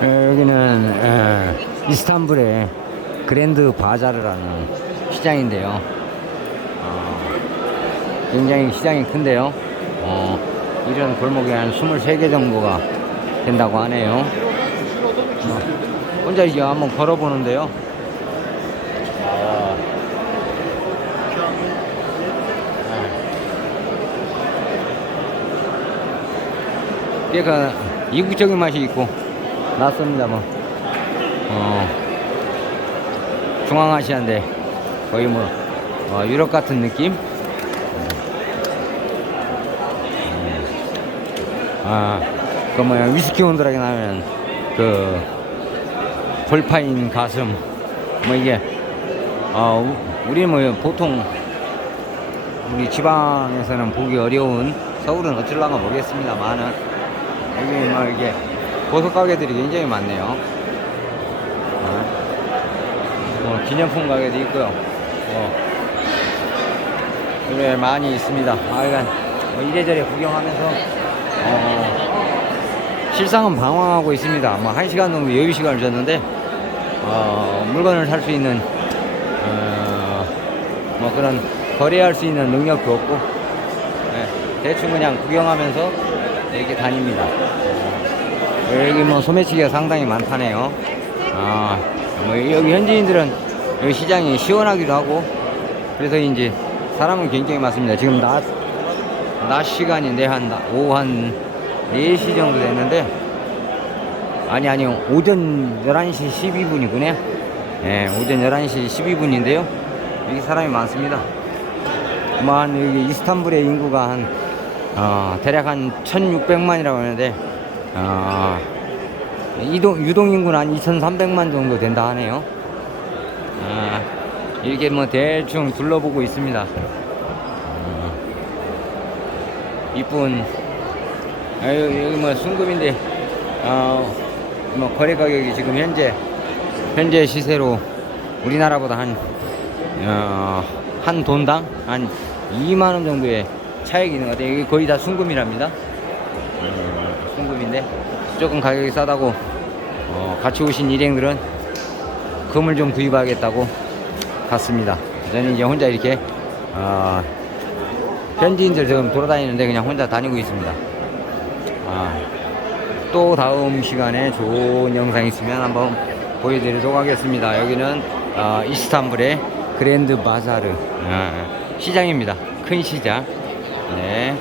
어, 여기는 어, 이스탄불의 그랜드 바자르라는 시장인데요. 어, 굉장히 시장이 큰데요. 어, 이런 골목이 한 23개 정도가 된다고 하네요. 어, 혼자 이제 한번 걸어보는데요. 어, 꽤가 이국적인 맛이 있고 낯섭니다 뭐. 어, 중앙아시아인데 거의 뭐 어, 유럽 같은 느낌? 음. 아그 뭐야 위스키 온도라게 나면 그 볼파인 가슴. 뭐 이게 어 우- 우리는 뭐 보통 우리 지방에서는 보기 어려운 서울은 어쩔랑가 모르겠습니다만은. 여기 뭐 이게 보석 가게들이 굉장히 많네요. 어, 뭐 기념품 가게도 있고요. 어, 이래 많이 있습니다. 하여간 뭐 이래저래 구경하면서 어, 실상은 방황하고 있습니다. 뭐 한 시간 정도 여유 시간을 줬는데 어, 물건을 살 수 있는 어, 뭐 그런 거래할 수 있는 능력도 없고 네, 대충 그냥 구경하면서 이렇게 다닙니다. 여기 뭐 소매치기가 상당히 많다네요. 아, 뭐 여기 현지인들은 여기 시장이 시원하기도 하고 그래서 이제 사람은 굉장히 많습니다. 지금 낮, 낮 시간인데 한 나- 오후 한 4시 정도 됐는데 아니 아니요 오전 11시 12분이군요. 예, 오전 11시 12분인데요. 여기 사람이 많습니다. 뭐한 여기 이스탄불의 인구가 한 어, 대략 한 1600만이라고 하는데 어, 이동, 유동 인구는 한 2300만 정도 된다 하네요. 아, 이렇게 뭐 대충 둘러보고 있습니다. 어, 이쁜 아, 여기, 여기 뭐 순금인데 어, 뭐 거래 가격이 지금 현재 현재 시세로 우리나라보다 한 어, 한 돈당 한 2만 원 정도의 차익이 있는 것 같아요. 이게 거의 다 순금이랍니다. 음, 순금인데 조금 가격이 싸다고 어, 같이 오신 일행들은 금을 좀 구입하겠다고 갔습니다. 저는 이제 혼자 이렇게 어, 현지인들 지금 돌아다니는데 그냥 혼자 다니고 있습니다. 아, 또 다음 시간에 좋은 영상 있으면 한번 보여드리도록 하겠습니다. 여기는 어, 이스탄불의 그랜드 바자르 아, 시장입니다. 큰 시장. 네.